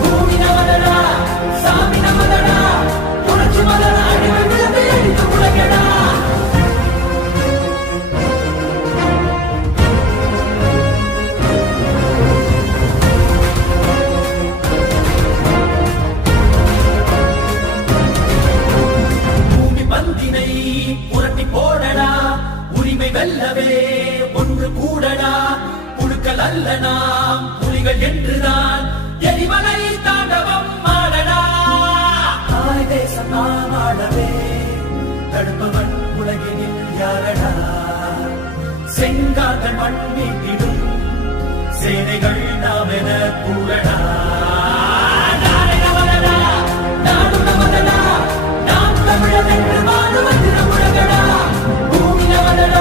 பூமி நமதடா சாமி நமதடா புரட்சி மலர அடிமை விழுந்து எரித்து உலகடா. பந்தினை புரட்டி போடடா உரிமை வெல்லவே ஒன்று கூடடா. புழுக்கள் அல்ல நாம் புலிகள் என்றுதான் எரிமலை தாண்டவம் ஆடடா. தாய் தேசம் நாம் ஆடவே தடுப்பவன் உலகினில் யாரடா. செங்காதன் மண் மீட்டிடும் சேனைகள் நாம் என கூறடா.